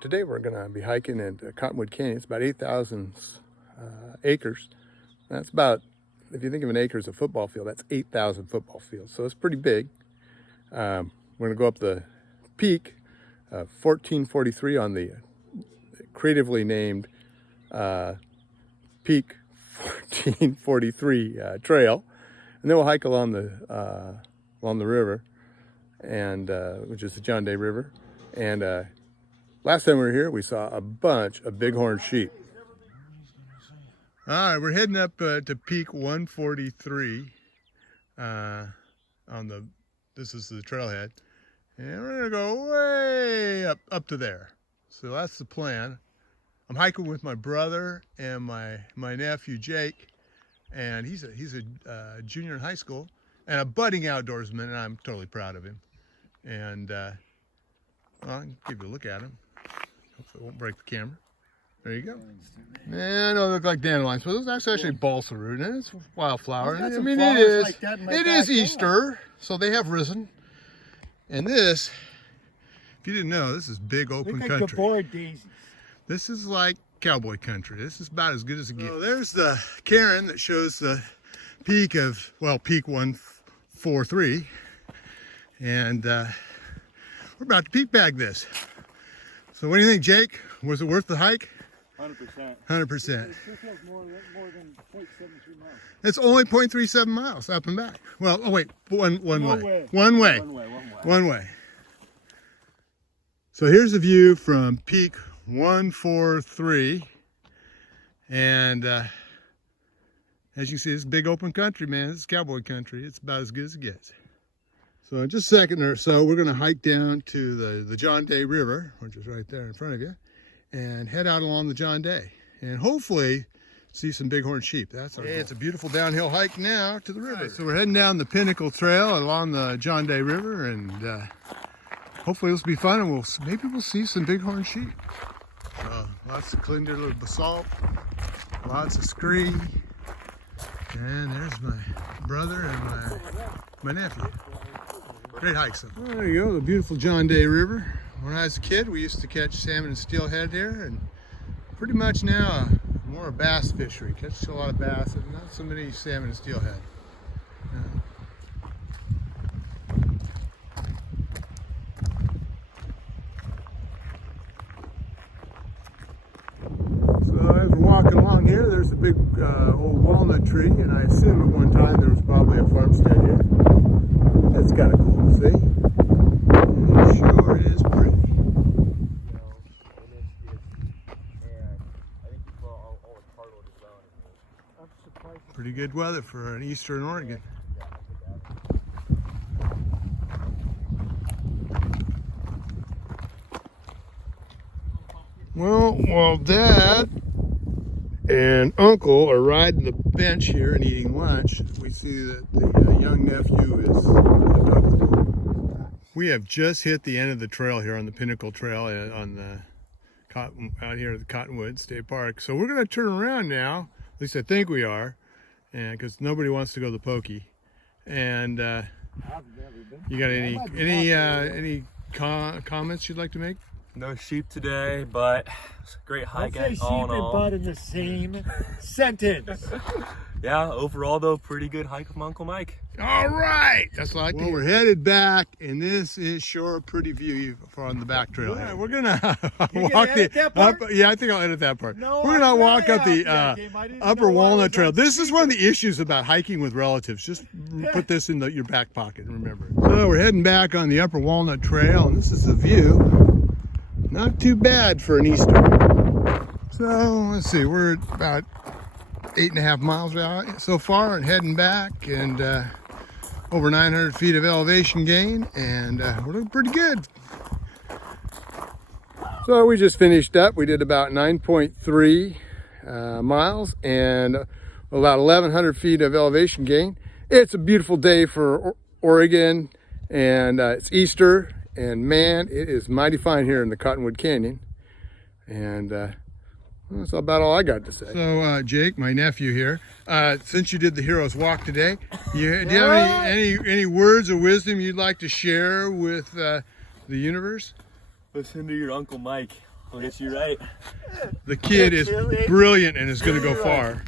Today we're going to be hiking at Cottonwood Canyon. It's about 8,000 acres. That's about, if you think of an acre as a football field, that's 8,000 football fields. So it's pretty big. We're going to go up the peak, 1443 on the creatively named Peak 1443 trail. And then we'll hike along the river, and which is the John Day River. And last time we were here, we saw a bunch of bighorn sheep. All right, we're heading up to Peak 143 this is the trailhead. And we're gonna go way up to there. So that's the plan. I'm hiking with my brother and my nephew Jake, and he's a junior in high school and a budding outdoorsman, and I'm totally proud of him. And well, I'll give you a look at him. Hopefully it won't break the camera. There you go. Yeah, I know they look like dandelions, but that's actually balsa root, and it's wildflower. I mean, it is Easter, so they have risen. And this, if you didn't know, this is big open country. This is like cowboy country. This is about as good as it gets. So there's the cairn that shows the peak of, well, Peak 143. And we're about to peak bag this. So what do you think, Jake? Was it worth the hike? 100%. 100%. It feels more than 0.73 miles. It's only 0.37 miles up and back. Well, oh wait, one way. One way. So here's the view from Peak 143, and as you can see, this is big open country, man. This is cowboy country. It's about as good as it gets. So in just a second or so, we're going to hike down to the John Day River, which is right there in front of you, and head out along the John Day, and hopefully see some bighorn sheep. That's our goal. It's a beautiful downhill hike now to the river. Right, so we're heading down the Pinnacles Trail along the John Day River, and hopefully this will be fun, and maybe we'll see some bighorn sheep. Lots of clean little basalt, lots of scree, and there's my brother and my nephew. Great hike. So there you go, the beautiful John Day River. When I was a kid, we used to catch salmon and steelhead here, and pretty much now more a bass fishery. Catch a lot of bass and not so many salmon and steelhead. As we're walking along here, there's a big old walnut tree, and I assume at one time there was probably a farmstead here. That's kind of cool to see. It sure is pretty. Pretty good weather for an Eastern Oregon. Well, while Dad and Uncle are riding the bench here and eating lunch, we see that the young nephew is hooked up with the. We have just hit the end of the trail here on the Pinnacles Trail on the out here at the Cottonwood State Park. So we're going to turn around now. At least I think we are, and because nobody wants to go to the Pokey. And you got any comments you'd like to make? No sheep today, but it's a great hike. Don't say sheep and bud in the same sentence. Yeah, overall though, pretty good hike from Uncle Mike. All right, that's like. Well, we're headed back, and this is sure a pretty view on the back trail. Yeah, we're gonna walk yeah, I think I'll edit that part. No, we're gonna walk up the Upper Walnut Trail. This is one of the issues about hiking with relatives. Just put this in your back pocket and remember it. So we're heading back on the Upper Walnut Trail, and this is the view. Not too bad for an Easter. So let's see, we're about 8.5 miles out so far and heading back, and over 900 feet of elevation gain, and we're looking pretty good. So we just finished up. We did about 9.3 miles and about 1,100 feet of elevation gain. It's a beautiful day for Oregon, and it's Easter. And man, it is mighty fine here in the Cottonwood Canyon. And that's about all I got to say. So Jake, my nephew here, since you did the Hero's Walk today, do you have any words of wisdom you'd like to share with the universe? Listen to your Uncle Mike. We'll get you right. The kid is brilliant and is going to go far.